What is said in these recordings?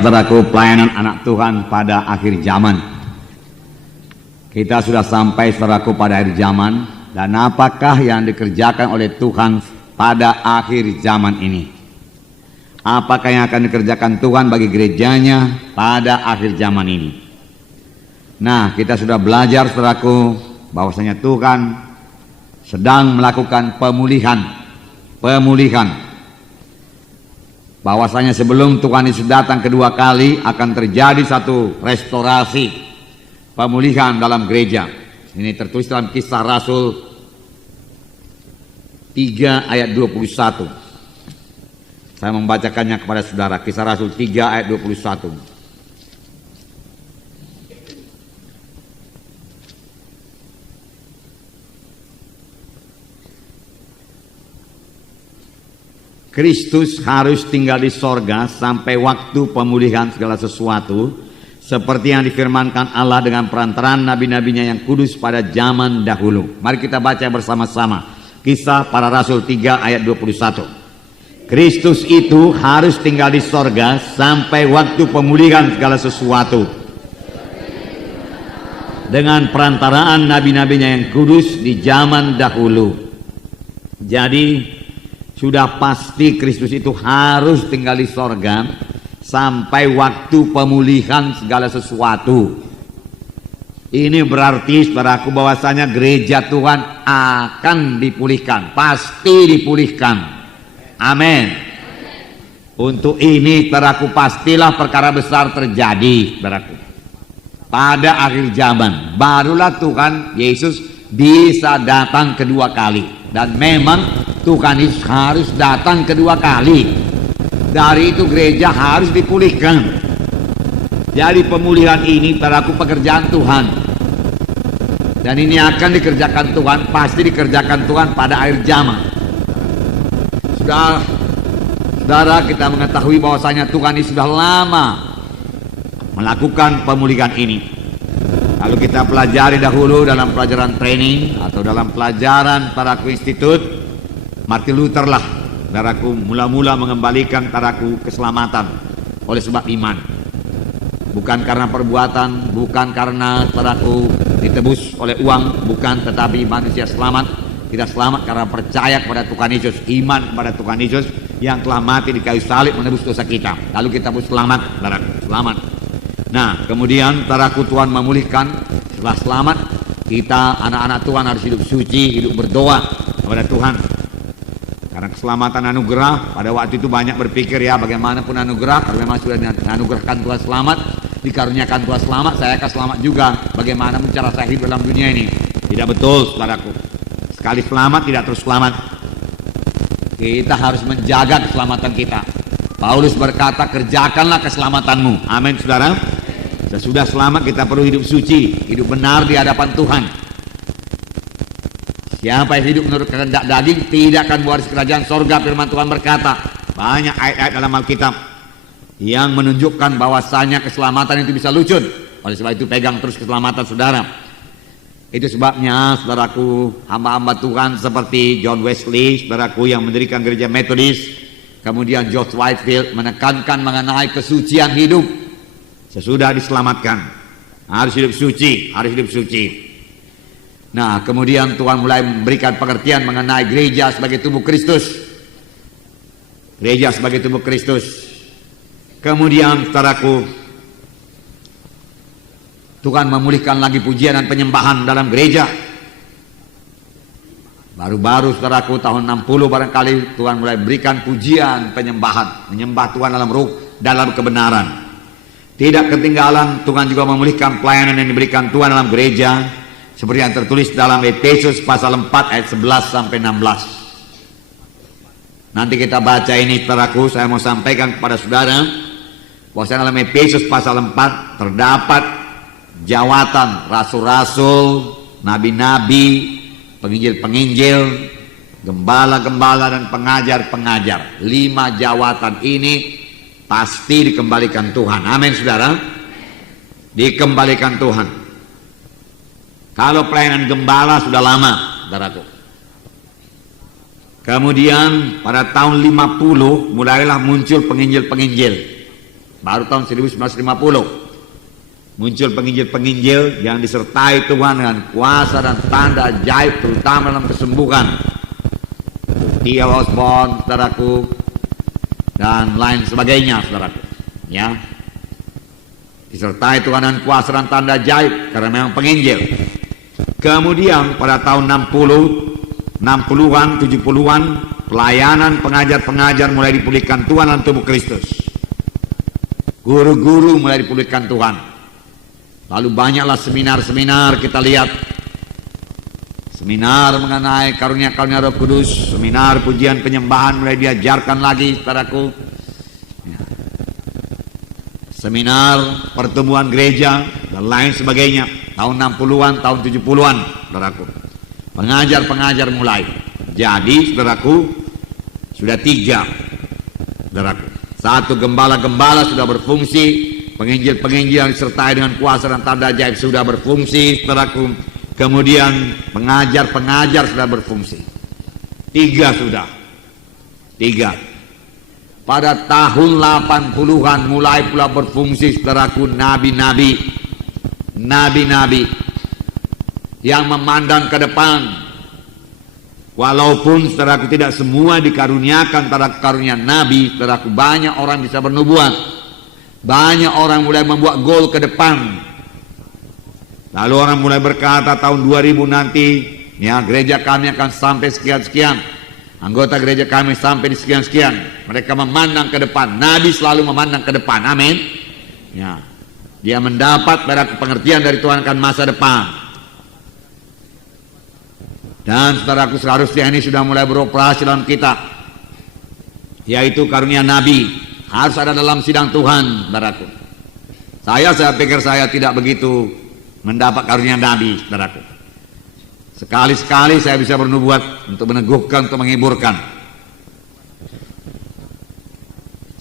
saudaraku, pelayanan anak Tuhan pada akhir zaman. Kita sudah sampai, saudaraku, pada akhir zaman. Dan apakah yang dikerjakan oleh Tuhan pada akhir zaman ini? Apakah yang akan dikerjakan Tuhan bagi gerejanya pada akhir zaman ini? Nah, kita sudah belajar, saudaraku, bahwasanya Tuhan sedang melakukan pemulihan. Bahwasanya sebelum Tuhan Yesus datang kedua kali akan terjadi satu restorasi, pemulihan dalam gereja. Ini tertulis dalam Kisah Rasul 3 ayat 21. Saya membacakannya kepada saudara. Kisah Rasul 3 ayat 21. Kristus harus tinggal di sorga sampai waktu pemulihan segala sesuatu, seperti yang difirmankan Allah dengan perantaraan nabi-nabinya yang kudus pada zaman dahulu. Mari kita baca bersama-sama Kisah Para Rasul 3 ayat 21. Kristus itu harus tinggal di sorga sampai waktu pemulihan segala sesuatu, dengan perantaraan nabi-nabinya yang kudus di zaman dahulu. Jadi sudah pasti Kristus itu harus tinggal di sorga sampai waktu pemulihan segala sesuatu. Ini berarti, saudaraku, bahwasanya gereja Tuhan akan dipulihkan, pasti dipulihkan. Amin. Untuk ini, saudaraku, pastilah perkara besar terjadi, saudaraku. Pada akhir zaman barulah Tuhan Yesus bisa datang kedua kali. Dan memang Tuhan Yesus harus datang kedua kali. Dari itu gereja harus dipulihkan. Jadi pemulihan ini, saudaraku, pekerjaan Tuhan. Dan ini akan dikerjakan Tuhan, pasti dikerjakan Tuhan pada akhir zaman. Saudara, kita mengetahui bahwasanya Tuhan ini sudah lama melakukan pemulihan ini. Lalu kita pelajari dahulu dalam pelajaran training atau dalam pelajaran saudaraku institut, Martin Luther lah, saudaraku, mula-mula mengembalikan saudaraku keselamatan oleh sebab iman. Bukan karena perbuatan, bukan karena saudaraku ditebus oleh uang, bukan, tetapi manusia selamat. Kita selamat karena percaya kepada Tuhan Yesus, iman kepada Tuhan Yesus yang telah mati di kayu salib menebus dosa kita. Lalu kita pun selamat, saudaraku, selamat. Nah, kemudian saudaraku, Tuhan memulihkan. Setelah selamat, kita anak-anak Tuhan harus hidup suci, hidup berdoa kepada Tuhan. Karena keselamatan anugerah, pada waktu itu banyak berpikir, ya bagaimanapun anugerah, kalau memang sudah dianugerahkan Tuhan selamat, dikaruniakan Tuhan selamat, saya akan selamat juga. Bagaimana cara saya hidup dalam dunia ini? Tidak betul, saudaraku. Sekali selamat tidak terus selamat. Kita harus menjaga keselamatan kita. Paulus berkata, kerjakanlah keselamatanmu. Amin, saudara. Sesudah selamat kita perlu hidup suci, hidup benar di hadapan Tuhan. Siapa yang hidup menurut kehendak daging tidak akan mewaris kerajaan sorga. Firman Tuhan berkata, banyak ayat-ayat dalam Alkitab yang menunjukkan bahwasanya keselamatan itu bisa lucun. Oleh sebab itu pegang terus keselamatan saudara. Itu sebabnya, saudaraku, hamba-hamba Tuhan seperti John Wesley, saudaraku, yang mendirikan gereja Metodis, kemudian George Whitefield menekankan mengenai kesucian hidup. Sesudah diselamatkan harus hidup suci, harus hidup suci. Nah, kemudian Tuhan mulai memberikan pengertian mengenai gereja sebagai tubuh Kristus. Gereja sebagai tubuh Kristus. Kemudian, saudaraku, Tuhan memulihkan lagi pujian dan penyembahan dalam gereja. Baru-baru, saudaraku, tahun 60 barangkali Tuhan mulai berikan pujian, penyembahan, menyembah Tuhan dalam ruh, dalam kebenaran. Tidak ketinggalan, Tuhan juga memulihkan pelayanan yang diberikan Tuhan dalam gereja, seperti yang tertulis dalam Efesus pasal 4 ayat 11 sampai 16. Nanti kita baca ini, saudaraku. Saya mau sampaikan kepada saudara bahwa dalam Efesus pasal 4 terdapat jawatan rasul-rasul, nabi-nabi, penginjil-penginjil, gembala-gembala, dan pengajar-pengajar. 5 jawatan ini pasti dikembalikan Tuhan. Amin, saudara. Dikembalikan Tuhan. Kalau pelayanan gembala sudah lama, saudaraku. Kemudian pada tahun 50 mulailah muncul penginjil-penginjil. Baru tahun 1950 muncul penginjil-penginjil yang disertai Tuhan dengan kuasa dan tanda ajaib, terutama dalam kesembuhan. T.L. Osborne, saudaraku, dan lain sebagainya, saudaraku. Ya, disertai Tuhan dengan kuasa dan tanda ajaib karena memang penginjil. Kemudian pada tahun 60-an, 70-an, pelayanan pengajar-pengajar mulai dipulihkan Tuhan dalam tubuh Kristus. Guru-guru mulai dipulihkan Tuhan. Lalu banyaklah seminar-seminar kita lihat. Seminar mengenai karunia-karunia Roh Kudus, seminar pujian penyembahan mulai diajarkan lagi, saudaraku. Ya. Seminar pertumbuhan gereja dan lain sebagainya. Tahun 60-an, tahun 70-an, saudaraku. Pengajar-pengajar mulai. Jadi, saudaraku, sudah 3, saudaraku. 1, gembala-gembala sudah berfungsi. Penginjil-penginjil yang disertai dengan kuasa dan tanda ajaib sudah berfungsi, saudaraku. Kemudian pengajar-pengajar sudah berfungsi. 3 sudah. 3. Pada tahun 80-an mulai pula berfungsi, saudaraku, nabi-nabi. Nabi-nabi yang memandang ke depan. Walaupun, saudaraku, tidak semua dikaruniakan pada karunia nabi, saudaraku, banyak orang bisa bernubuat. Banyak orang mulai membuat gol ke depan. Lalu orang mulai berkata tahun 2000 nanti, ya, gereja kami akan sampai sekian-sekian. Anggota gereja kami sampai di sekian-sekian. Mereka memandang ke depan. Nabi selalu memandang ke depan. Amin. Ya, dia mendapat pada pengertian dari Tuhan akan masa depan. Dan saudaraku, seharusnya ini sudah mulai beroperasi dalam kita, yaitu karunia nabi. Harus ada dalam sidang Tuhan, saudaraku. Saya pikir saya tidak begitu mendapat karunia nabi, saudaraku. Sekali-sekali saya bisa bernubuat untuk meneguhkan, untuk menghiburkan.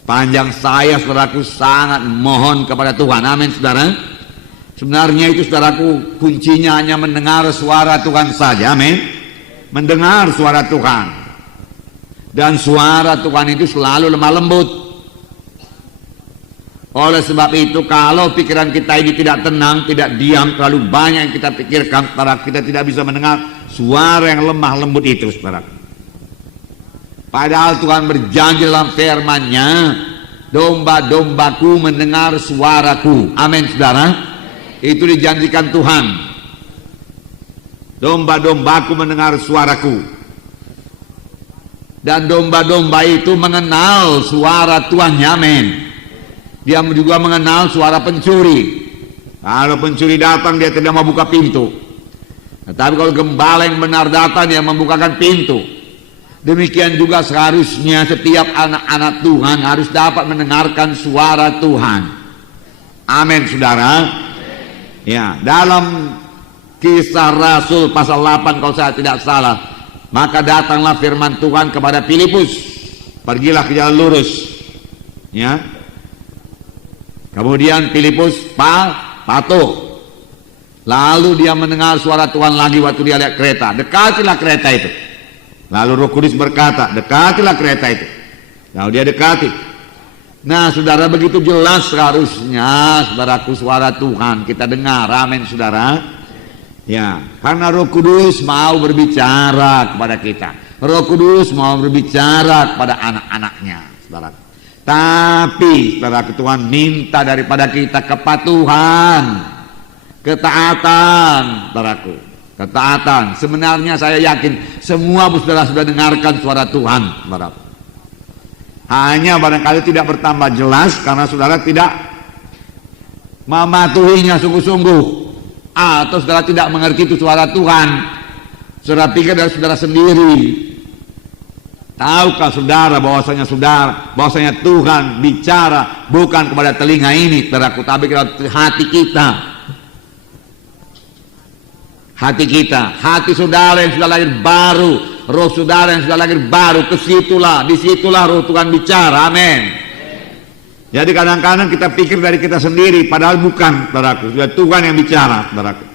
Sepanjang saya, saudaraku, sangat mohon kepada Tuhan. Amin, saudara. Sebenarnya itu, saudaraku, kuncinya hanya mendengar suara Tuhan saja. Amin. Mendengar suara Tuhan. Dan suara Tuhan itu selalu lemah lembut. Oleh sebab itu, kalau pikiran kita ini tidak tenang, tidak diam, terlalu banyak yang kita pikirkan, saudara, kita tidak bisa mendengar suara yang lemah lembut itu, saudara. Padahal Tuhan berjanji dalam firman-Nya, domba-dombaku mendengar suaraku. Amin, saudara. Itu dijanjikan Tuhan. Domba-dombaku mendengar suaraku. Dan domba-domba itu mengenal suara Tuhannya. Amin. Dia juga mengenal suara pencuri. Kalau pencuri datang, dia tidak mau buka pintu. Tetapi kalau gembala yang benar datang, dia membukakan pintu. Demikian juga seharusnya setiap anak-anak Tuhan harus dapat mendengarkan suara Tuhan. Amin, saudara. Ya, dalam Kisah Rasul pasal 8 kalau saya tidak salah, maka datanglah firman Tuhan kepada Filipus, pergilah ke jalan lurus. Ya. Kemudian Filipus patuh. Lalu dia mendengar suara Tuhan lagi waktu dia lihat kereta. Dekatilah kereta itu. Lalu Roh Kudus berkata, dekatilah kereta itu. Lalu dia dekati. Nah, saudara, begitu jelas seharusnya, saudaraku, suara Tuhan kita dengar. Amin, saudara. Ya, karena Roh Kudus mau berbicara kepada kita. Roh Kudus mau berbicara kepada anak-anaknya, saudara. Tapi, saudara, Tuhan minta daripada kita kepatuhan, ketaatan, saudaraku, ketaatan. Sebenarnya saya yakin semua saudara sudah dengarkan suara Tuhan, saudaraku. Hanya barangkali tidak bertambah jelas karena saudara tidak mematuhinya sungguh-sungguh, atau saudara tidak mengerti itu suara Tuhan. Saudara pikir dari saudara sendiri. Tahukah saudara bahwasanya Tuhan bicara bukan kepada telinga ini, saudaraku, tapi kepada hati kita. Hati kita, hati saudara yang sudah lahir baru, roh saudara yang sudah lahir baru, disitulah roh Tuhan bicara. Amin. Jadi kadang-kadang kita pikir dari kita sendiri, padahal bukan, saudaraku. Sudah Tuhan yang bicara, saudaraku.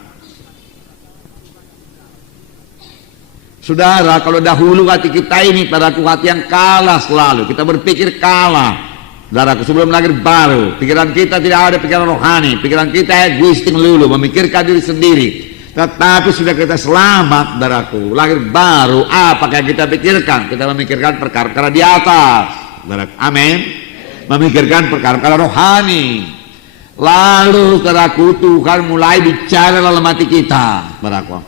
Saudara, kalau dahulu hati kita ini, saudaraku, hati yang kalah selalu. Kita berpikir kalah. Saudaraku, sebelum lahir baru, pikiran kita tidak ada pikiran rohani, pikiran kita egoistik melulu, memikirkan diri sendiri. Tetapi sudah kita selamat, saudaraku, lahir baru, apakah yang kita pikirkan? Kita memikirkan perkara-perkara di atas, saudaraku. Amin. Memikirkan perkara-perkara rohani. Lalu, saudaraku, Tuhan mulai bicara dalam hati kita, saudaraku.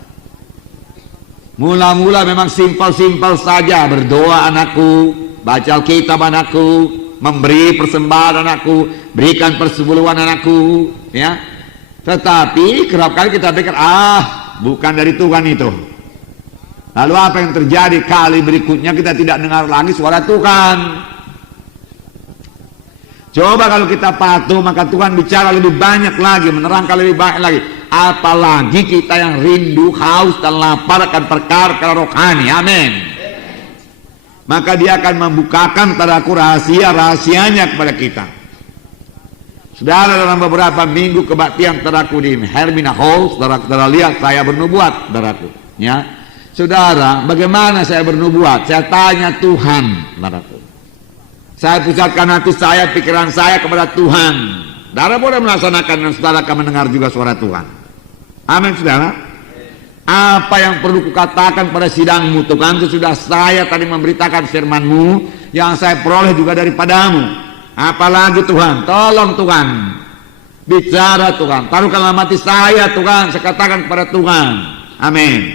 Mula-mula memang simpel-simpel saja, berdoa anakku, baca Alkitab anakku, memberi persembahan anakku, berikan persepuluhan anakku, ya. Tetapi kerap kali kita pikir, bukan dari Tuhan itu. Lalu apa yang terjadi? Kali berikutnya kita tidak dengar lagi suara Tuhan. Coba kalau kita patuh, maka Tuhan bicara lebih banyak lagi, menerangkan lebih banyak lagi. Apalagi kita yang rindu, haus dan lapar akan perkara rohani. Amin. Maka dia akan membukakan tadaku rahasia-rahasianya kepada kita. Saudara, dalam beberapa minggu kebaktian tadaku di Hermina Hall, saudara lihat saya bernubuat, saudaraku. Ya, saudara, bagaimana saya bernubuat? Saya tanya Tuhan, saudaraku. Saya pusatkan hati saya, pikiran saya kepada Tuhan. Saudara boleh melaksanakan dan saudara akan mendengar juga suara Tuhan. Amin, saudara. Apa yang perlu kukatakan pada sidangmu, Tuhan, sesudah saya tadi memberitakan firman-Mu yang saya peroleh juga daripadamu. Apalagi Tuhan, tolong Tuhan, bicara Tuhan, taruhkan dalam hati saya Tuhan, saya katakan kepada Tuhan. Amin.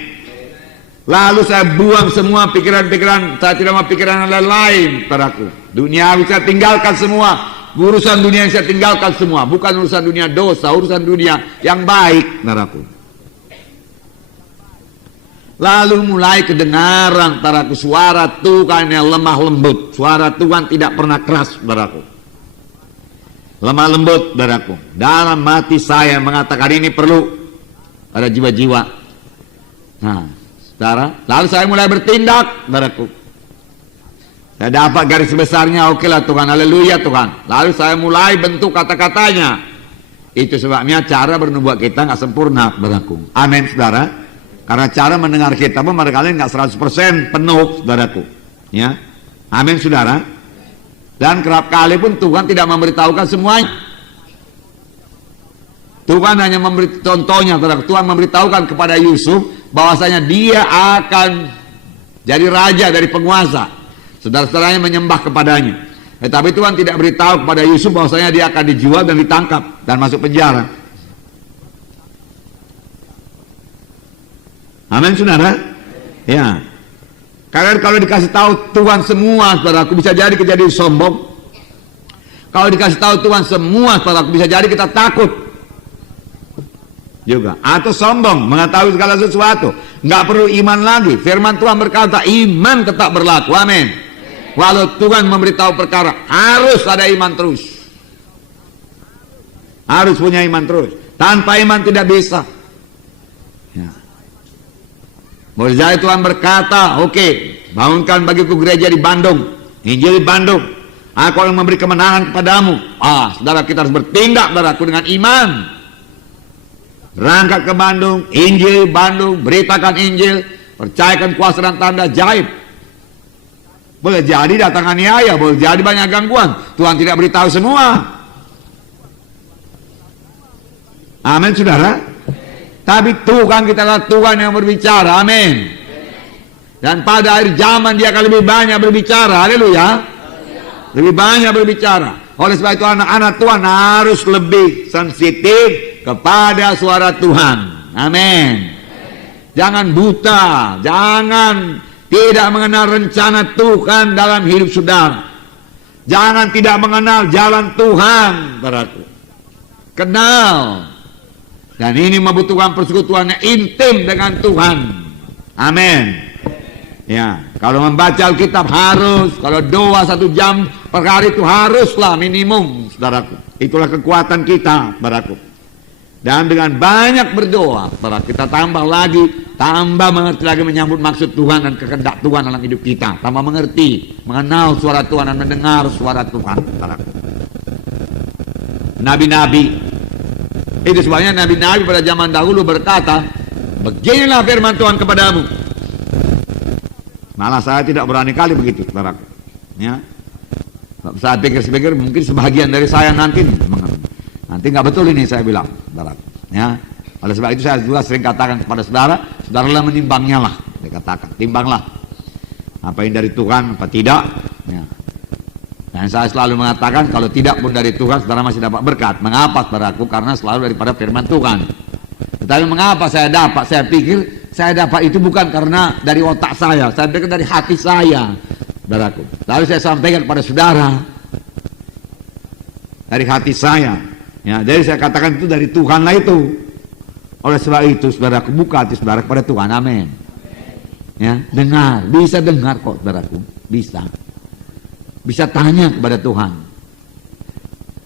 Lalu saya buang semua pikiran-pikiran, saya tidak mau pikiran lain-lain padaku. Dunia saya tinggalkan semua, urusan dunia saya tinggalkan semua, bukan urusan dunia dosa, urusan dunia yang baik, saudaraku. Lalu mulai kedengaran taraku suara Tuhan yang lemah lembut. Suara Tuhan tidak pernah keras, saudaraku. Lemah lembut, saudaraku. Dalam hati saya mengatakan ini perlu pada jiwa-jiwa. Nah, saudara, lalu saya mulai bertindak, saudaraku. Saya dapat garis besarnya, oke lah Tuhan, haleluya Tuhan. Lalu saya mulai bentuk kata-katanya. Itu sebabnya cara bernubuat kita nggak sempurna, saudaraku. Amin, saudara. Karena cara mendengar kita pun barangkali nggak 100% penuh, saudaraku. Ya, amin, saudara. Dan kerap kali pun Tuhan tidak memberitahukan semuanya. Tuhan hanya memberi contohnya, saudara. Tuhan memberitahukan kepada Yusuf bahwasanya dia akan jadi raja dari penguasa. Saudara-saudaranya menyembah kepadanya. Tetapi Tuhan tidak beritahu kepada Yusuf bahwasanya dia akan dijual dan ditangkap dan masuk penjara. Amin, saudara. Ya. Karena kalau dikasih tahu Tuhan semua, saudaraku, bisa jadi kita jadi sombong. Kalau dikasih tahu Tuhan semua, saudaraku, bisa jadi kita takut juga, atau sombong mengetahui segala sesuatu. Nggak perlu iman lagi. Firman Tuhan berkata iman tetap berlaku. Amin. Walau Tuhan memberitahu perkara, harus ada iman terus. Harus punya iman terus. Tanpa iman tidak bisa. Ya. Boleh jadi Tuhan berkata, oke, bangunkan bagiku gereja di Bandung, Injil di Bandung, aku akan memberi kemenangan kepadamu. Saudara, kita harus bertindak, saudaraku, dengan iman. Berangkat ke Bandung, Injil di Bandung, beritakan Injil, percayakan kuasa dan tanda gaib. Boleh jadi datang aniaya, boleh jadi banyak gangguan, Tuhan tidak beritahu semua. Amin, saudara. Tapi Tuhan kita adalah Tuhan yang berbicara, amin. Dan pada akhir zaman dia akan lebih banyak berbicara, haleluya. Lebih banyak berbicara. Oleh sebab itu anak-anak Tuhan harus lebih sensitif kepada suara Tuhan, amin. Jangan buta, jangan tidak mengenal rencana Tuhan dalam hidup saudara. Jangan tidak mengenal jalan Tuhan, saudaraku. Kenal. Dan ini membutuhkan persekutuan yang intim dengan Tuhan. Amin. Ya, kalau membaca Alkitab harus, kalau doa 1 jam per hari itu haruslah minimum, saudaraku. Itulah kekuatan kita, saudaraku. Dan dengan banyak berdoa, saudara, kita tambah mengerti lagi menyambut maksud Tuhan dan kehendak Tuhan dalam hidup kita. Tambah mengerti, mengenal suara Tuhan dan mendengar suara Tuhan, saudaraku. Nabi-nabi. Itu sebabnya nabi-nabi pada zaman dahulu berkata, beginilah firman Tuhan kepadamu. Malah saya tidak berani kali begitu, saudaraku. Ya. Saya pikir mungkin sebagian dari saya nanti nggak betul ini saya bilang, saudara. Ya, oleh sebab itu saya juga sering katakan kepada saudara, saudaralah menimbangnya lah, dikatakan, timbanglah apa yang dari Tuhan apa tidak. Ya. Dan saya selalu mengatakan kalau tidak pun dari Tuhan, saudara masih dapat berkat. Mengapa, saudaraku? Karena selalu daripada firman Tuhan. Tetapi mengapa saya dapat? Saya pikir saya dapat itu bukan karena dari otak saya pikir dari hati saya, saudaraku. Lalu saya sampaikan kepada saudara dari hati saya. Ya, jadi saya katakan itu dari Tuhan lah itu. Oleh sebab itu, saudaraku, buka hati saudara kepada Tuhan. Amin. Ya, dengar, bisa dengar kok, saudaraku, bisa. Bisa tanya kepada Tuhan.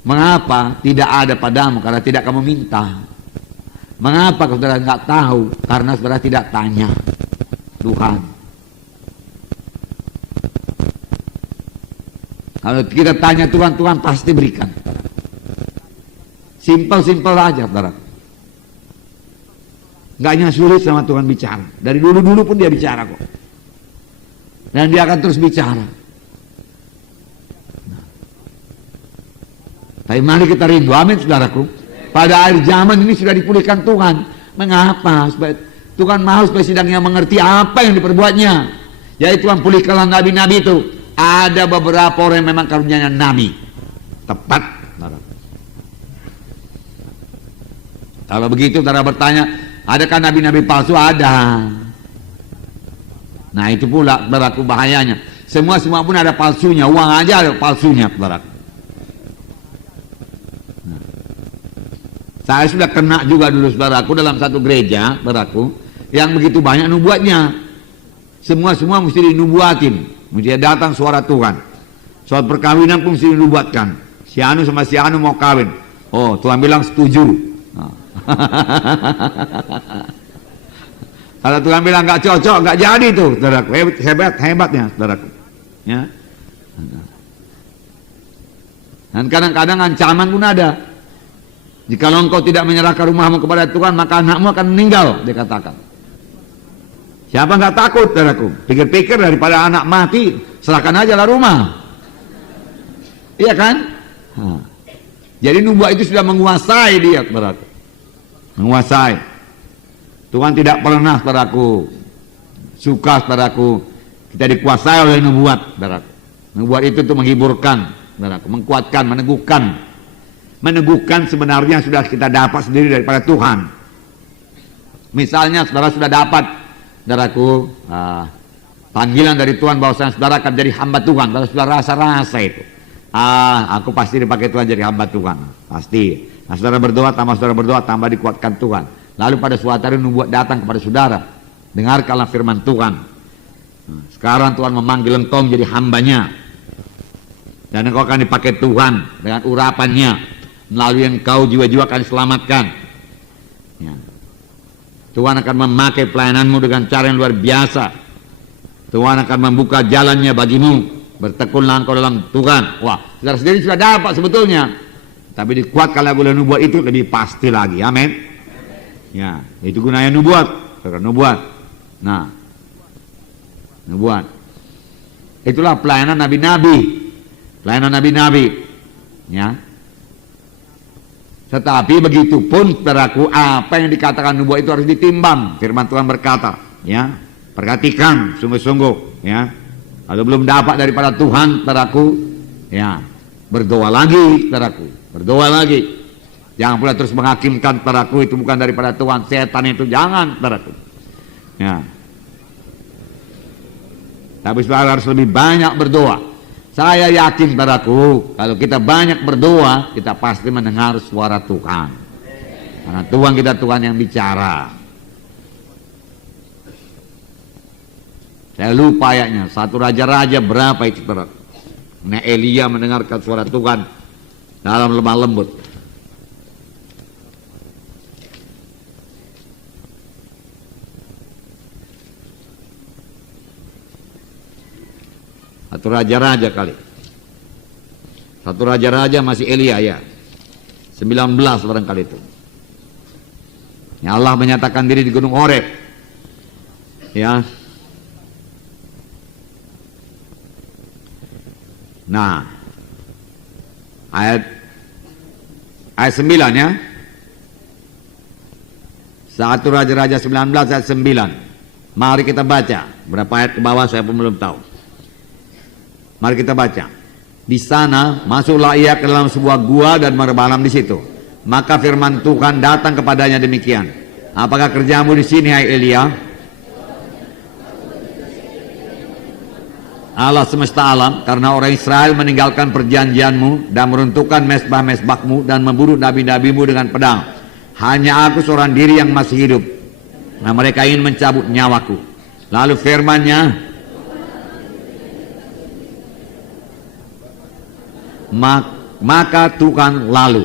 Mengapa tidak ada padamu? Karena tidak kamu minta. Mengapa saudara nggak tahu? Karena saudara tidak tanya Tuhan. Kalau kita tanya Tuhan, Tuhan pasti berikan. Simpel-simpel aja, saudara. Nggaknya sulit sama Tuhan bicara. Dari dulu-dulu pun dia bicara kok. Dan dia akan terus bicara. Tapi mari kita rindu, amin saudaraku. Pada akhir zaman ini sudah dipulihkan Tuhan. Mengapa? Supaya Tuhan mau supaya sidangnya mengerti apa yang diperbuatnya. Yaitu Tuhan pulihkanlah nabi-nabi itu. Ada beberapa orang yang memang karunianya nabi. Tepat. Kalau begitu saudara bertanya, adakah nabi-nabi palsu? Ada. Nah itu pula saudaraku bahayanya. Semua pun ada palsunya. Uang aja ada palsunya, saudaraku. Saya sudah kena juga dulu, saudaraku, dalam satu gereja, saudaraku, yang begitu banyak nubuatnya. Semua mesti dinubuatin. Mesti datang suara Tuhan. Soal perkawinan pun mesti dinubuatkan. Si Anu sama si Anu mau kawin. Oh, Tuhan bilang setuju. Nah. Kalau Tuhan bilang nggak cocok, nggak jadi tuh, saudaraku. Hebatnya, saudaraku. Ya. Dan kadang-kadang ancaman pun ada. Jikalau engkau tidak menyerahkan rumahmu kepada Tuhan, maka anakmu akan meninggal, dikatakan. Siapa nggak takut, saudaraku? Pikir-pikir daripada anak mati, serahkan aja lah rumah. Iya kan? Nah. Jadi nubuat itu sudah menguasai dia, saudaraku. Menguasai. Tuhan tidak pernah, saudaraku, suka, saudaraku, kita dikuasai oleh nubuat, saudaraku. Nubuat itu untuk menghiburkan, saudaraku, menguatkan, meneguhkan sebenarnya sudah kita dapat sendiri daripada Tuhan. Misalnya saudara sudah dapat, saudaraku, panggilan dari Tuhan bahwasanya saudara akan jadi hamba Tuhan. Kalau sudah rasa itu, aku pasti dipakai Tuhan jadi hamba Tuhan, pasti. Nah, saudara berdoa, tambah dikuatkan Tuhan. Lalu pada suatu hari nubuat datang kepada saudara, dengarkanlah firman Tuhan. Sekarang Tuhan memanggil engkau menjadi hambanya, dan engkau akan dipakai Tuhan dengan urapannya. Melalui engkau jiwa-jiwa akan diselamatkan. Ya. Tuhan akan memakai pelayananmu dengan cara yang luar biasa. Tuhan akan membuka jalannya bagimu. Bertekunlah engkau dalam Tuhan. Wah, saudara sendiri sudah dapat sebetulnya. Tapi dikuatkanlah oleh nubuat itu lebih pasti lagi. Amin. Ya, itu gunanya nubuat. Nubuat. Nah, nubuat. Itulah pelayanan nabi-nabi. Pelayanan nabi-nabi. Ya. Tetapi begitu pun, saudaraku, apa yang dikatakan nubuat itu harus ditimbang. Firman Tuhan berkata, ya, perhatikan sungguh-sungguh, ya. Kalau belum dapat daripada Tuhan, saudaraku, ya, berdoa lagi, saudaraku, berdoa lagi. Jangan pula terus menghakimkan, saudaraku, itu bukan daripada Tuhan, setan itu, jangan, saudaraku. Ya. Tapi saudara harus lebih banyak berdoa. Saya yakin, saudaraku, kalau kita banyak berdoa, kita pasti mendengar suara Tuhan. Karena Tuhan kita Tuhan yang bicara. Saya lupa ayatnya, satu raja-raja berapa itu, saudara? Nah, Elia mendengarkan suara Tuhan dalam lemah lembut. Satu raja-raja kali. Satu raja-raja masih Elia, ya. 19 barangkali itu. Ya, Allah menyatakan diri di Gunung Horeb. Ya. Nah, ayat 9 ya. 1 Raja-Raja 19 ayat 9. Mari kita baca. Berapa ayat ke bawah saya pun belum tahu. Mari kita baca. Di sana masuklah ia ke dalam sebuah gua dan bermalam di situ. Maka firman Tuhan datang kepadanya demikian. Apakah kerjamu di sini, hai Elia? Allah semesta alam, karena orang Israel meninggalkan perjanjianmu dan meruntuhkan mesbah-mesbahmu dan membunuh nabi-nabimu dengan pedang. Hanya aku seorang diri yang masih hidup. Nah, mereka ingin mencabut nyawaku. Lalu firman-Nya, maka Tuhan lalu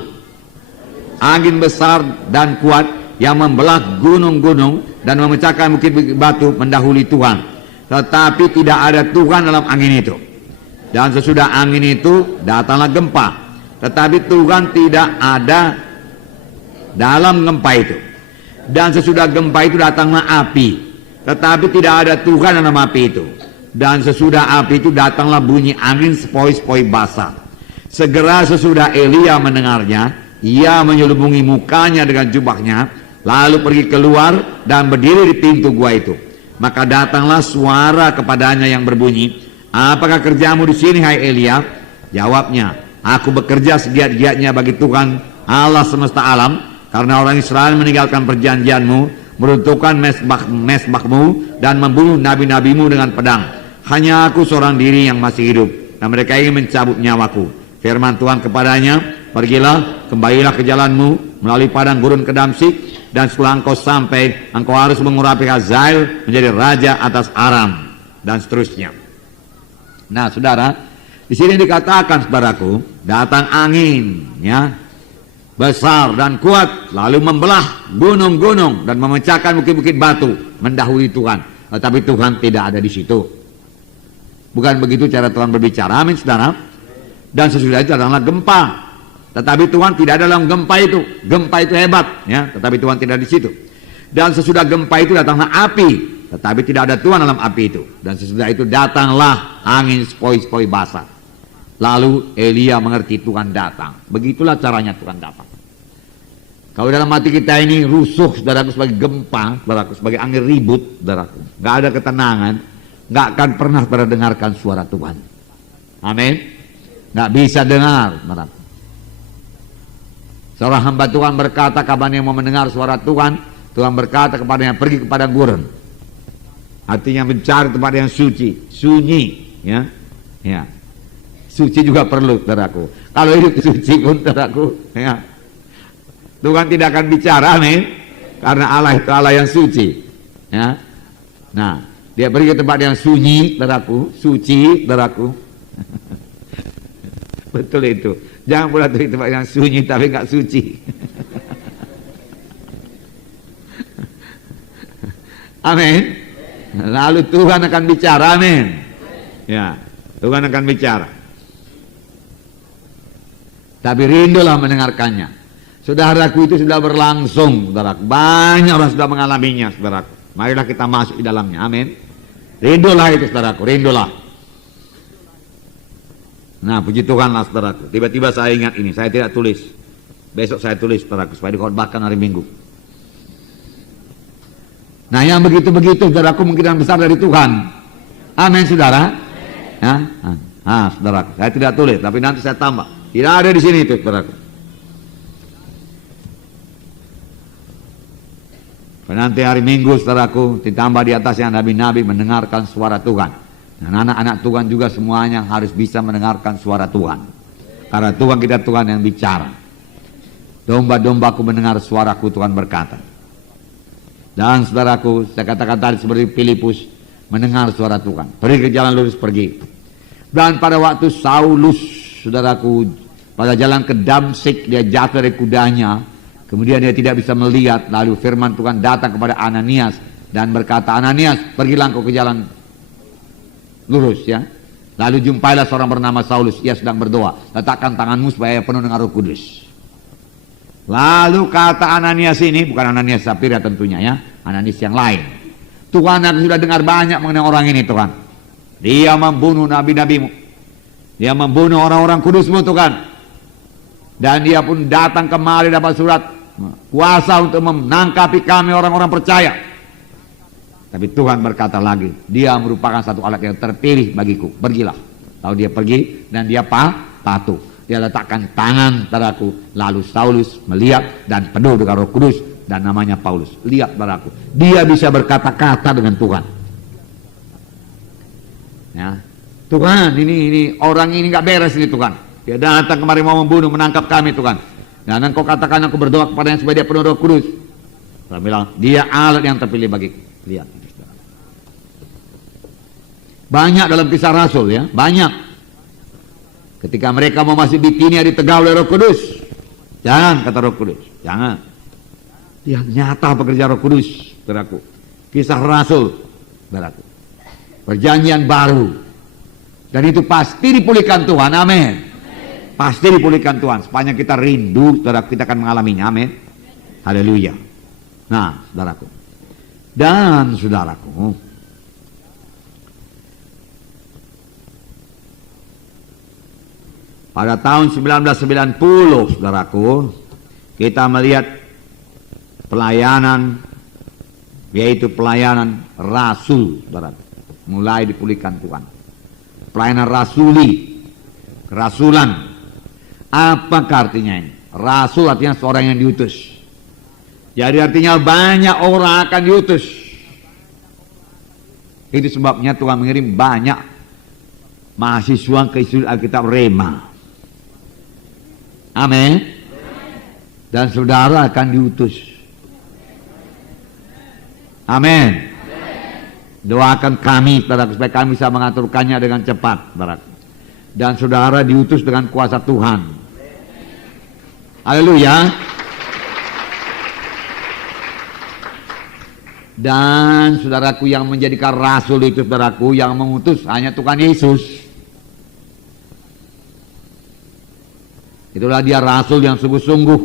angin besar dan kuat yang membelah gunung-gunung dan memecahkan bukit-bukit batu mendahului Tuhan. Tetapi tidak ada Tuhan dalam angin itu. Dan sesudah angin itu datanglah gempa. Tetapi Tuhan tidak ada dalam gempa itu. Dan sesudah gempa itu datanglah api. Tetapi tidak ada Tuhan dalam api itu. Dan sesudah api itu datanglah bunyi angin sepoi-sepoi basah. Segera sesudah Elia mendengarnya, ia menyelubungi mukanya dengan jubahnya, lalu pergi keluar dan berdiri di pintu gua itu. Maka datanglah suara kepadanya yang berbunyi, apakah kerjamu di sini, hai Elia? Jawabnya, aku bekerja segiat-giatnya bagi Tuhan Allah semesta alam, karena orang Israel meninggalkan perjanjianmu, meruntuhkan mesbahmu dan membunuh nabi-nabimu dengan pedang. Hanya aku seorang diri yang masih hidup, dan mereka ingin mencabut nyawaku. Firman Tuhan kepadanya, pergilah, kembalilah ke jalanmu melalui padang gurun ke Damsik, dan setelah engkau sampai, engkau harus mengurapi Hazael menjadi raja atas Aram, dan seterusnya. Nah, saudara, di sini dikatakan, saudaraku, datang angin, ya, besar dan kuat, lalu membelah gunung-gunung dan memecahkan bukit-bukit batu mendahului Tuhan. Tetapi Tuhan tidak ada di situ. Bukan begitu cara Tuhan berbicara, amin, saudara. Dan sesudah itu adalah gempa. Tetapi Tuhan tidak ada dalam gempa itu. Gempa itu hebat, ya, tetapi Tuhan tidak di situ. Dan sesudah gempa itu datanglah api, tetapi tidak ada Tuhan dalam api itu. Dan sesudah itu datanglah angin sepoi-sepoi basah. Lalu Elia mengerti Tuhan datang. Begitulah caranya Tuhan datang. Kalau dalam hati kita ini rusuh, saudaraku, sebagai gempa, saudaraku, sebagai angin ribut, saudaraku, nggak ada ketenangan, nggak akan pernah dengarkan suara Tuhan. Amin. Nggak bisa dengar, saudaraku. Seorang hamba Tuhan berkata, kapan yang mau mendengar suara Tuhan, Tuhan berkata kepadanya, pergi kepada gurun. Artinya mencari tempat yang suci, sunyi, ya, ya. Suci juga perlu, saudaraku. Kalau hidup suci pun, saudaraku, ya, Tuhan tidak akan bicara, amin, karena Allah itu Allah yang suci, ya. Nah, dia pergi ke tempat yang sunyi, saudaraku, suci, saudaraku. Betul itu. Jangan pula di tempat yang sunyi tapi nggak suci. Amin. Lalu Tuhan akan bicara, amin. Ya, Tuhan akan bicara. Tapi rindulah mendengarkannya. Saudaraku, itu sudah berlangsung, saudaraku. Banyak orang sudah mengalaminya, saudaraku. Marilah kita masuk di dalamnya, amin. Rindulah itu, saudaraku, rindulah. Nah, puji Tuhanlah, saudaraku. Tiba-tiba saya ingat ini, saya tidak tulis. Besok saya tulis, saudaraku, supaya dikhotbahkan hari Minggu. Nah, yang begitu-begitu, saudaraku, mungkin besar dari Tuhan. Amin, saudara. Ya? Saudaraku, saya tidak tulis, tapi nanti saya tambah. Tidak ada di sini itu, saudaraku. Nanti hari Minggu, saudaraku, ditambah di atasnya nabi-nabi mendengarkan suara Tuhan. Dan anak-anak Tuhan juga semuanya harus bisa mendengarkan suara Tuhan. Karena Tuhan kita Tuhan yang bicara. Domba-dombaku mendengar suaraku, Tuhan berkata. Dan saudaraku, saya katakan tadi seperti Filipus mendengar suara Tuhan. Pergi ke jalan lurus, pergi. Dan pada waktu Saulus, saudaraku, pada jalan ke Damsik, dia jatuh dari kudanya. Kemudian dia tidak bisa melihat. Lalu firman Tuhan datang kepada Ananias dan berkata, Ananias, pergilah engkau ke jalan lurus, ya. Lalu jumpailah seorang bernama Saulus, ia sedang berdoa, letakkan tanganmu supaya penuh dengan Roh Kudus. Lalu kata Ananias ini, bukan Ananias Sapira tentunya, ya, Ananias yang lain. Tuhan, aku sudah dengar banyak mengenai orang ini, Tuhan. Dia membunuh nabi-nabimu, dia membunuh orang-orang kudusmu, Tuhan. Dan dia pun datang kemari dapat surat kuasa untuk menangkapi kami orang-orang percaya. Tapi Tuhan berkata lagi, dia merupakan satu alat yang terpilih bagiku. Pergilah. Lalu dia pergi dan dia patuh. Dia letakkan tangan padaku. Lalu Saulus melihat dan penuh dengan Roh Kudus dan namanya Paulus. Lihat padaku. Dia bisa berkata-kata dengan Tuhan. Ya. Tuhan, ini orang ini nggak beres ini Tuhan. Dia datang kemari mau membunuh, menangkap kami Tuhan. Dan engkau katakan aku berdoa kepadanya supaya dia penuh Roh Kudus. Saya bilang, dia alat yang terpilih bagiku. Lihat. Banyak dalam Kisah Rasul ya, banyak. Ketika mereka mau masih Bitinia ditegah oleh Roh Kudus. Jangan, kata Roh Kudus, jangan. Dia nyata pekerja Roh Kudus, saudaraku. Kisah Rasul, saudaraku. Perjanjian baru. Dan itu pasti dipulihkan Tuhan, amin. Pasti dipulihkan Tuhan. Sepanjang kita rindu, saudaraku, kita akan mengalaminya, amin. Haleluya. Nah, saudaraku. Dan saudaraku, pada tahun 1990, saudaraku, kita melihat pelayanan, yaitu pelayanan rasul, saudaraku, mulai dipulihkan Tuhan. Pelayanan rasuli, kerasulan. Apa artinya ini? Rasul artinya seorang yang diutus. Jadi artinya banyak orang akan diutus. Itu sebabnya Tuhan mengirim banyak mahasiswa ke Institut Alkitab Rema. Amin. Dan saudara akan diutus. Amin. Doakan kami supaya kami bisa mengaturkannya dengan cepat, saudara. Dan saudara diutus dengan kuasa Tuhan. Haleluya. Dan saudaraku, yang menjadikan rasul itu, saudaraku, yang mengutus hanya Tuhan Yesus. Itulah dia rasul yang sungguh-sungguh,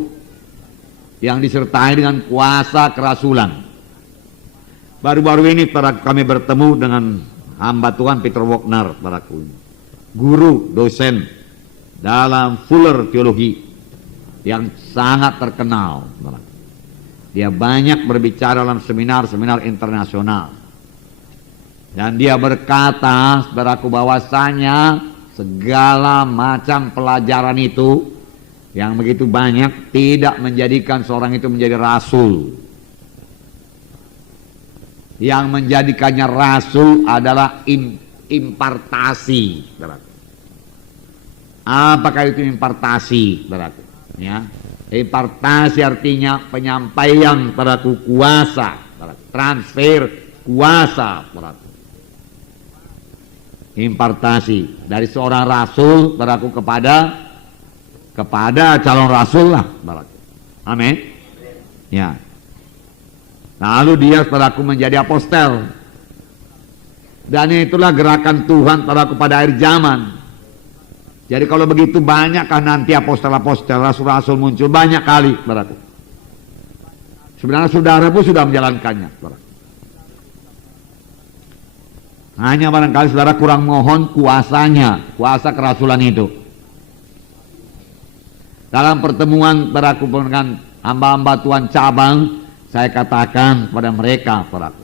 yang disertai dengan kuasa kerasulan. Baru-baru ini kami bertemu dengan hamba Tuhan Peter Wagner, guru dosen dalam Fuller Teologi yang sangat terkenal. Dia banyak berbicara dalam seminar-seminar internasional. Dan dia berkata, saudaraku, bahwasanya segala macam pelajaran itu yang begitu banyak tidak menjadikan seorang itu menjadi rasul. Yang menjadikannya rasul adalah impartasi, saudaraku. Apakah itu impartasi, saudaraku? Ya, impartasi artinya penyampaian, saudaraku, kuasa, saudaraku. Transfer kuasa, saudaraku. Impartasi dari seorang rasul, saudaraku, kepada calon rasul lah, saudaraku. Amin. Ya. Lalu dia, saudaraku, menjadi apostel. Dan itulah gerakan Tuhan, saudaraku, pada akhir zaman. Jadi kalau begitu banyakkah nanti apostel-apostel, rasul-rasul muncul? Banyak kali, saudaraku. Sebenarnya saudara pun sudah menjalankannya, saudaraku. Hanya barangkali saudara kurang mohon kuasanya, kuasa kerasulan itu. Dalam pertemuan, saudaraku, dengan hamba-hamba Tuhan cabang, saya katakan kepada mereka, saudaraku,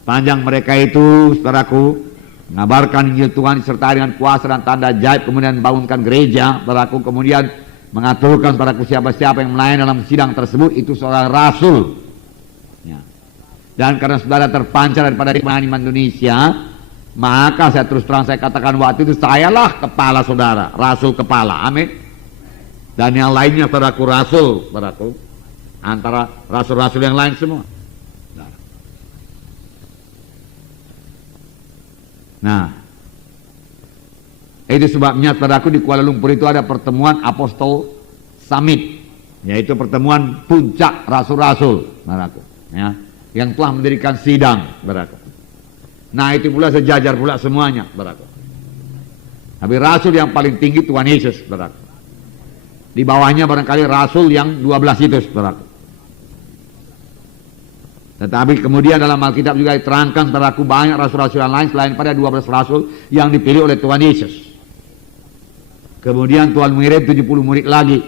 sepanjang mereka itu, saudaraku, mengabarkan Injil Tuhan disertai dengan kuasa dan tanda ajaib, kemudian membangunkan gereja, saudaraku, kemudian mengaturkan, saudaraku, siapa-siapa yang melayani dalam sidang tersebut, itu seorang rasul. Ya. Dan karena saudara terpancar daripada iman Indonesia, maka saya terus terang saya katakan waktu itu sayalah kepala saudara, rasul kepala, amin. Dan yang lainnya, saudaraku, rasul, saudaraku, antara rasul-rasul yang lain semua. Nah, itu sebabnya, saudaraku, di Kuala Lumpur itu ada pertemuan Apostol Summit, yaitu pertemuan puncak rasul-rasul, saudaraku, ya, yang telah mendirikan sidang, saudaraku. Nah, itu pula sejajar pula semuanya, saudaraku. Tapi rasul yang paling tinggi Tuhan Yesus, saudaraku. Di bawahnya barangkali rasul yang 12 itu, saudaraku. Tetapi kemudian dalam Alkitab juga diterangkan, saudaraku, banyak rasul-rasul yang lain selain pada 12 rasul yang dipilih oleh Tuhan Yesus. Kemudian Tuhan mengirim 70 murid lagi.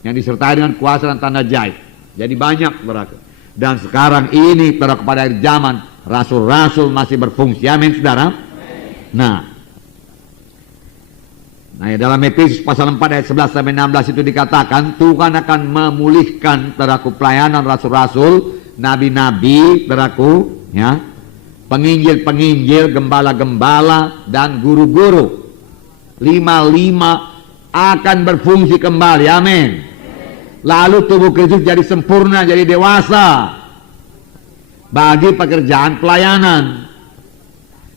yang disertai dengan kuasa dan tanda gaib. Jadi banyak, saudaraku. Dan sekarang ini, saudara, pada akhir zaman, rasul-rasul masih berfungsi. Amin, saudara. Nah, ya, dalam Efesus pasal 4 ayat 11 sampai 16 itu dikatakan Tuhan akan memulihkan, saudaraku, pelayanan rasul-rasul, nabi-nabi, saudaraku, ya, penginjil-penginjil, gembala-gembala, dan guru-guru. Lima akan berfungsi kembali. Amin. Lalu tubuh Kristus jadi sempurna, jadi dewasa bagi pekerjaan pelayanan.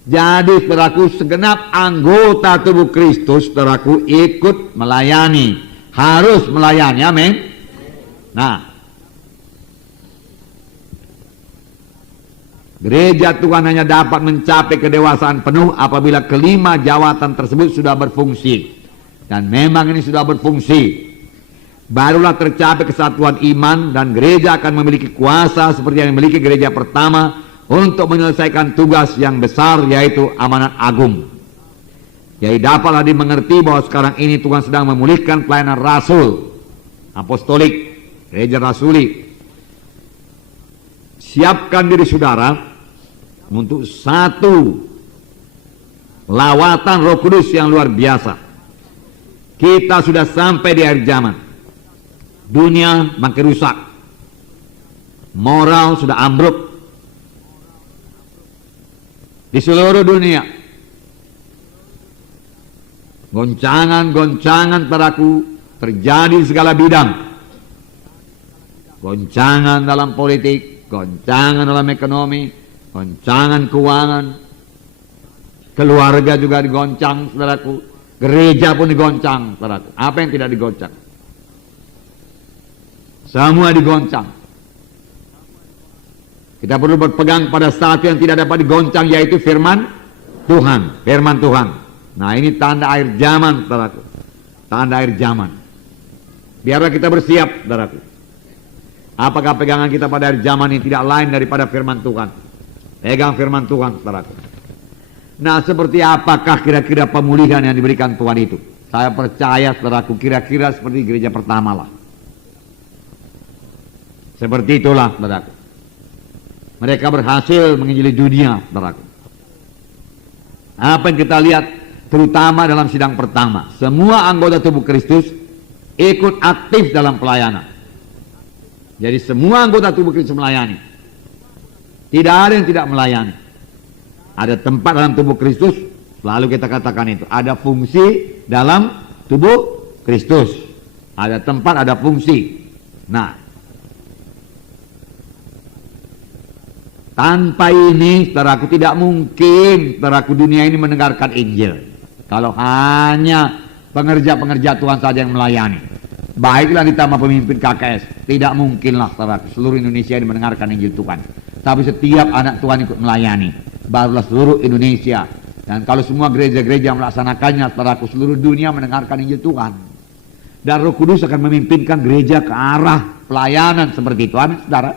Jadi, saudaraku, segenap anggota tubuh Kristus, saudaraku, ikut melayani, harus melayani. Amin. Nah, gereja Tuhan hanya dapat mencapai kedewasaan penuh apabila kelima jawatan tersebut sudah berfungsi. Dan memang ini sudah berfungsi. Barulah tercapai kesatuan iman dan gereja akan memiliki kuasa seperti yang dimiliki gereja pertama untuk menyelesaikan tugas yang besar, yaitu amanat agung. Jadi dapatlah dimengerti bahwa sekarang ini Tuhan sedang memulihkan pelayanan rasul, apostolik, gereja rasuli. Siapkan diri saudara untuk satu lawatan Roh Kudus yang luar biasa. Kita sudah sampai di akhir zaman. Dunia makin rusak. Moral sudah ambruk di seluruh dunia. Goncangan-goncangan, saudaraku, terjadi di segala bidang. Goncangan dalam politik, goncangan dalam ekonomi, goncangan keuangan, keluarga juga digoncang, saudaraku. Gereja pun digoncang, saudaraku. Apa yang tidak digoncang? Semua digoncang. Kita perlu berpegang pada satu yang tidak dapat digoncang, yaitu firman Tuhan. Firman Tuhan. Nah, ini tanda akhir zaman, saudaraku. Tanda akhir zaman. Biarlah kita bersiap, saudaraku. Apakah pegangan kita pada akhir zaman ini tidak lain daripada firman Tuhan? Pegang firman Tuhan, saudaraku. Nah, seperti apakah kira-kira pemulihan yang diberikan Tuhan itu? Saya percaya, saudaraku, kira-kira seperti gereja pertama lah. Seperti itulah, saudaraku. Mereka berhasil menginjili dunia, saudaraku. Apa yang kita lihat, terutama dalam sidang pertama, semua anggota tubuh Kristus ikut aktif dalam pelayanan. Jadi semua anggota tubuh Kristus melayani. Tidak ada yang tidak melayani. Ada tempat dalam tubuh Kristus, selalu kita katakan itu. Ada fungsi dalam tubuh Kristus. Ada tempat, ada fungsi. Nah, tanpa ini, saudaraku, tidak mungkin, saudaraku, dunia ini mendengarkan Injil. Kalau hanya pengerja-pengerja Tuhan saja yang melayani. Baiklah ditambah pemimpin KKS. Tidak mungkinlah, saudaraku, seluruh Indonesia ini mendengarkan Injil Tuhan. Tapi setiap anak Tuhan ikut melayani. Barulah seluruh Indonesia. Dan kalau semua gereja-gereja melaksanakannya, saudaraku, seluruh dunia mendengarkan Injil Tuhan. Dan Roh Kudus akan memimpinkan gereja ke arah pelayanan seperti itu. Amin, saudara.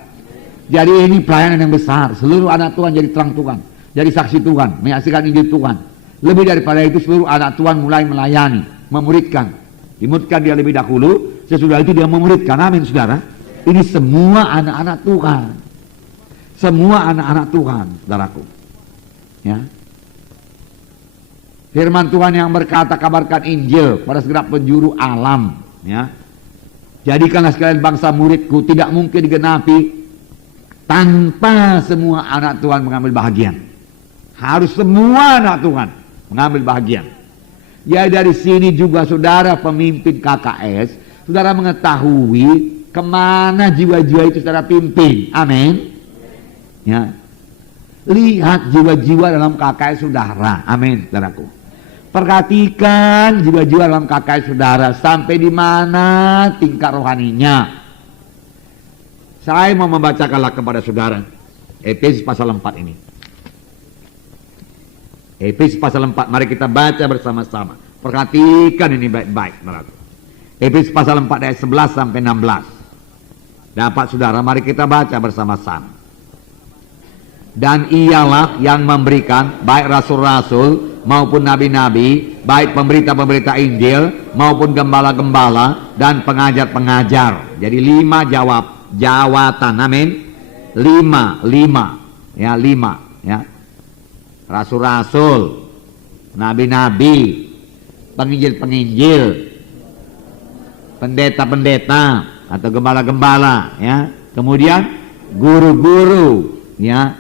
Jadi ini pelayanan yang besar. Seluruh anak Tuhan jadi terang Tuhan, jadi saksi Tuhan, menyaksikan Injil Tuhan. Lebih daripada itu, seluruh anak Tuhan mulai melayani, memuridkan. Dimuridkan dia lebih dahulu, sesudah itu dia memuridkan. Amin, saudara. Ini semua anak-anak Tuhan. Semua anak-anak Tuhan, saudaraku. Ya. Firman Tuhan yang berkata, kabarkan Injil pada segenap penjuru alam. Ya. Jadikanlah sekalian bangsa muridku, tidak mungkin digenapi tanpa semua anak Tuhan mengambil bahagian. Harus semua anak Tuhan mengambil bahagian. Ya, dari sini juga saudara pemimpin KKS, saudara mengetahui kemana jiwa-jiwa itu saudara pimpin. Amin. Ya. Lihat jiwa-jiwa dalam KKS saudara. Amin, saudaraku. Perhatikan jiwa-jiwa dalam KKS saudara sampai di mana tingkat rohaninya. Saya mau membacakanlah kepada saudara Efesus pasal 4 ini. Efesus pasal 4, mari kita baca bersama-sama. Perhatikan ini baik-baik, saudara. Efesus pasal 4 ayat 11 sampai 16. Dapat saudara, mari kita baca bersama-sama. Dan ialah yang memberikan baik rasul-rasul maupun nabi-nabi, baik pemberita-pemberita Injil maupun gembala-gembala dan pengajar-pengajar. Jadi 5 jawatan, amin. 5 ya, 5 ya. Rasul-rasul, nabi-nabi, penginjil-penginjil, pendeta-pendeta atau gembala-gembala ya. Kemudian guru-guru ya.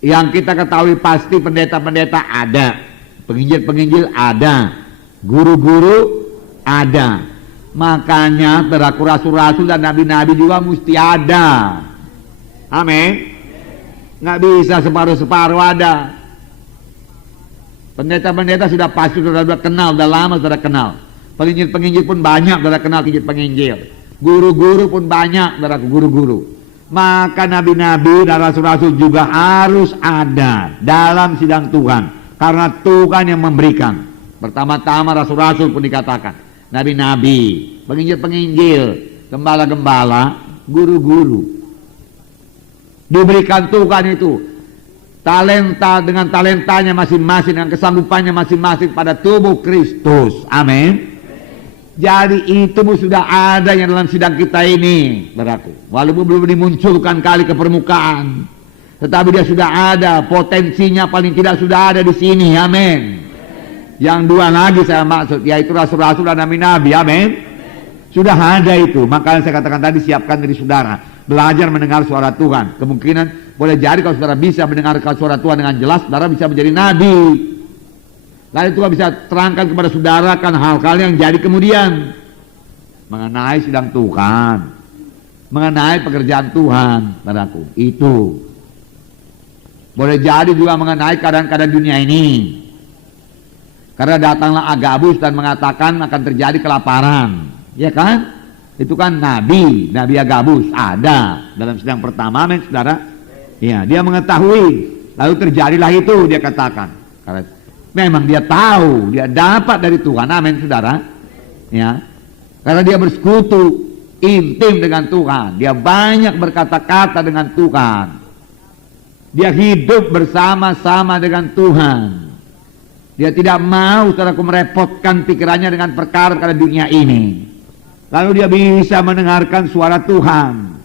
Yang kita ketahui pasti pendeta-pendeta ada, penginjil-penginjil ada, guru-guru ada. Makanya teraku rasul-rasul dan nabi-nabi juga mesti ada. Amin. Nggak bisa separuh-separuh ada. Pendeta-pendeta sudah pasti sudah kenal, sudah lama sudah kenal. Penginjil-penginjil pun banyak sudah kenal penginjil. Guru-guru pun banyak saudaraku, guru-guru. Maka nabi-nabi dan rasul-rasul juga harus ada dalam sidang Tuhan. Karena Tuhan yang memberikan. Pertama-tama rasul-rasul pun dikatakan. Nabi-nabi, penginjil-penginjil, gembala-gembala, guru-guru. Diberikan Tuhan itu talenta dengan talentanya masing-masing, dengan kesanggupannya masing-masing pada tubuh Kristus. Amin. Jadi itu sudah ada yang dalam sidang kita ini, saudaraku. Walaupun belum dimunculkan kali ke permukaan, tetapi dia sudah ada, potensinya paling tidak sudah ada di sini. Amin. Yang 2 lagi saya maksud, yaitu rasul-rasul dan nabi-nabi. Amin. Sudah ada itu. Makanya saya katakan tadi, siapkan diri saudara belajar mendengar suara Tuhan. Kemungkinan boleh jadi kalau saudara bisa mendengarkan suara Tuhan dengan jelas, saudara bisa menjadi nabi. Lalu Tuhan bisa terangkan kepada saudara kan hal-hal yang jadi kemudian mengenai sidang Tuhan, mengenai pekerjaan Tuhan, saudaraku. Itu boleh jadi juga mengenai keadaan-keadaan dunia ini. Karena datanglah Agabus dan mengatakan akan terjadi kelaparan, ya kan? Itu kan Nabi Agabus ada dalam sidang pertama, amin saudara. Ya, dia mengetahui, lalu terjadilah itu, dia katakan. Karena memang dia tahu, dia dapat dari Tuhan, amin saudara. Ya, karena dia bersekutu intim dengan Tuhan, dia banyak berkata-kata dengan Tuhan, dia hidup bersama-sama dengan Tuhan. Dia tidak mau saudaraku merepotkan pikirannya dengan perkara-perkara dunia ini. Lalu dia bisa mendengarkan suara Tuhan.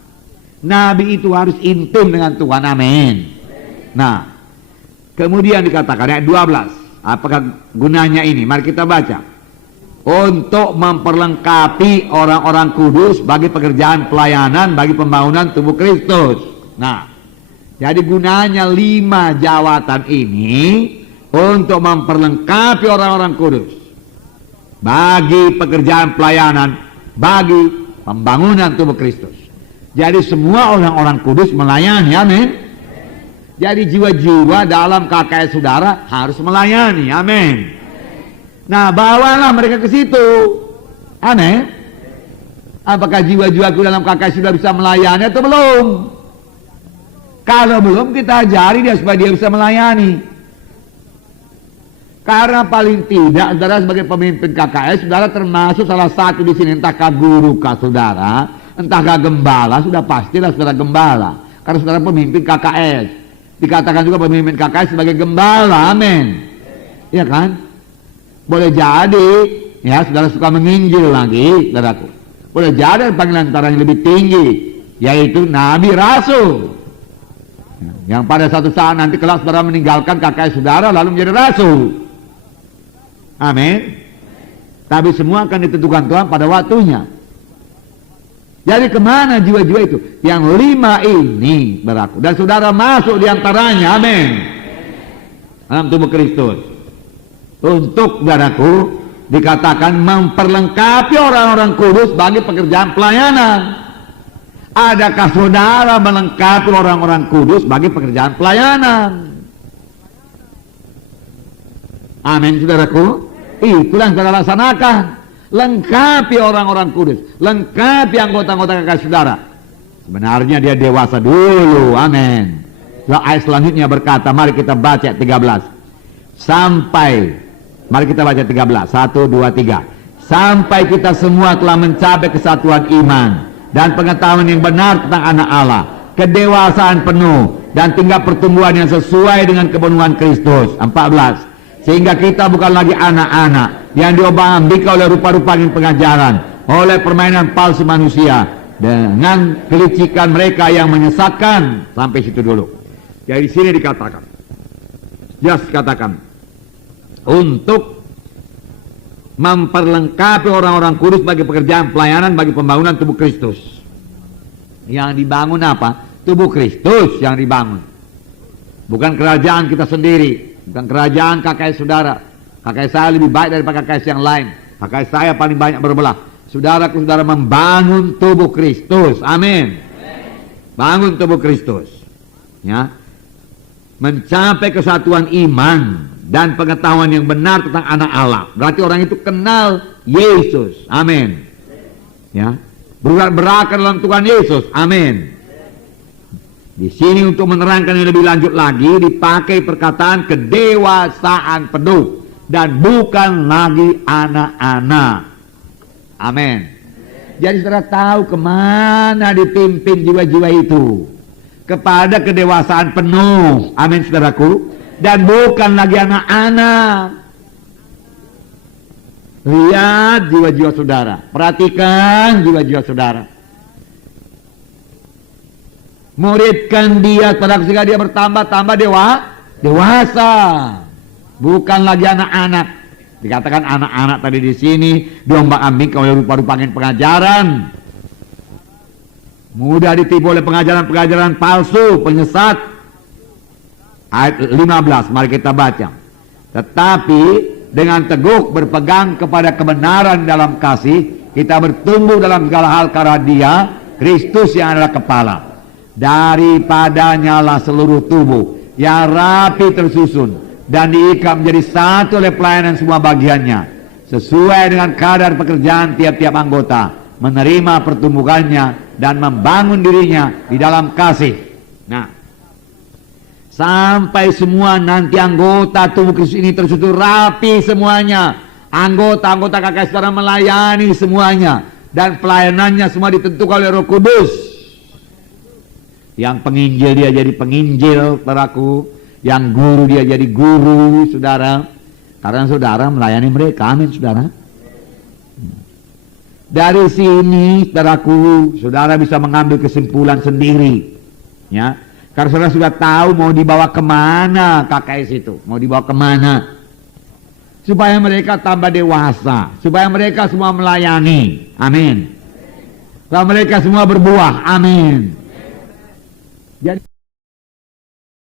Nabi itu harus intim dengan Tuhan, amin. Nah, kemudian dikatakan ayat 12, apakah gunanya ini? Mari kita baca. Untuk memperlengkapi orang-orang kudus bagi pekerjaan pelayanan, bagi pembangunan tubuh Kristus. Nah, jadi gunanya 5 jawatan ini untuk memperlengkapi orang-orang kudus bagi pekerjaan pelayanan, bagi pembangunan tubuh Kristus. Jadi semua orang-orang kudus melayani, amin. Jadi jiwa-jiwa dalam KKS saudara harus melayani, amin. Nah, bawalah mereka ke situ, amin. Apakah jiwa-jiwaku dalam KKS sudah bisa melayani atau belum? Kalau belum, kita ajari dia supaya dia bisa melayani. Karena paling tidak saudara sebagai pemimpin KKS, saudara termasuk salah satu di sini, entahkah guru kah saudara, entahkah gembala, sudah pastilah saudara gembala. Karena saudara pemimpin KKS. Dikatakan juga pemimpin KKS sebagai gembala, amin. Iya kan? Boleh jadi, ya saudara suka menginjil lagi, saudaraku. Boleh jadi panggilan antara yang lebih tinggi, yaitu Nabi Rasul. Yang pada satu saat nanti kelak saudara meninggalkan KKS saudara lalu menjadi Rasul. Amin. Tapi semua akan ditentukan Tuhan pada waktunya. Jadi kemana jiwa-jiwa itu? Yang 5 ini berlaku. Dan saudara masuk diantaranya. Amin. Dalam tubuh Kristus. Untuk saudaraku dikatakan memperlengkapi orang-orang kudus bagi pekerjaan pelayanan. Adakah saudara melengkapi orang-orang kudus bagi pekerjaan pelayanan? Amin saudaraku. Itulah yang saudara laksanakan. Lengkapi orang-orang kudus, lengkapi anggota-anggota kakak saudara. Sebenarnya dia dewasa dulu, amin. Ayat selanjutnya berkata, mari kita baca 13. Sampai, mari kita baca 13. 1, 2, 3. Sampai kita semua telah mencapai kesatuan iman dan pengetahuan yang benar tentang anak Allah, kedewasaan penuh dan tingkat pertumbuhan yang sesuai dengan kepenuhan Kristus. 14. Sehingga kita bukan lagi anak-anak yang diobah-ambika oleh rupa-rupa pengajaran, oleh permainan palsu manusia, dengan kelicikan mereka yang menyesatkan. Sampai situ dulu. Jadi di sini dikatakan, jelas dikatakan, untuk memperlengkapi orang-orang kudus bagi pekerjaan pelayanan bagi pembangunan tubuh Kristus. Yang dibangun apa? Tubuh Kristus yang dibangun. Bukan kerajaan kita sendiri, bukan kerajaan KKS saudara. KKS saya lebih baik daripada KKS yang lain. KKS saya paling banyak berbelah. Saudara-saudara membangun tubuh Kristus. Amin. Bangun tubuh Kristus. Ya. Mencapai kesatuan iman dan pengetahuan yang benar tentang anak Allah. Berarti orang itu kenal Yesus. Amin. Ya. Berakar dalam Tuhan Yesus. Amin. Di sini untuk menerangkan yang lebih lanjut lagi dipakai perkataan kedewasaan penuh dan bukan lagi anak-anak. Amin. Jadi saudara tahu kemana dipimpin jiwa-jiwa itu, kepada kedewasaan penuh. Amin saudaraku. Dan bukan lagi anak-anak. Lihat jiwa-jiwa saudara, perhatikan jiwa-jiwa saudara. Muridkan dia pada ketika dia bertambah dewasa, bukan lagi anak-anak. Dikatakan anak-anak tadi di sini diombang-ambingkan oleh rupa-rupa pengajaran, mudah ditipu oleh pengajaran-pengajaran palsu, penyesat. Ayat 15, mari kita baca. Tetapi dengan teguh berpegang kepada kebenaran dalam kasih, kita bertumbuh dalam segala hal karena Dia, Kristus yang adalah kepala. Daripadanya lah seluruh tubuh yang rapi tersusun dan diikat menjadi satu oleh pelayanan semua bagiannya, sesuai dengan kadar pekerjaan tiap-tiap anggota, menerima pertumbuhannya dan membangun dirinya di dalam kasih. Nah, sampai semua nanti anggota tubuh Kristus ini tersusun rapi semuanya. Anggota-anggota KKS saudara melayani semuanya, dan pelayanannya semua ditentukan oleh Roh Kudus. Yang penginjil dia jadi penginjil, saudaraku. Yang guru dia jadi guru, saudara. Karena saudara melayani mereka. Amin, saudara. Dari sini, saudaraku, saudara bisa mengambil kesimpulan sendiri. Ya, karena saudara sudah tahu mau dibawa kemana KKS itu. Mau dibawa kemana. Supaya mereka tambah dewasa. Supaya mereka semua melayani. Amin. Supaya mereka semua berbuah. Amin. Jadi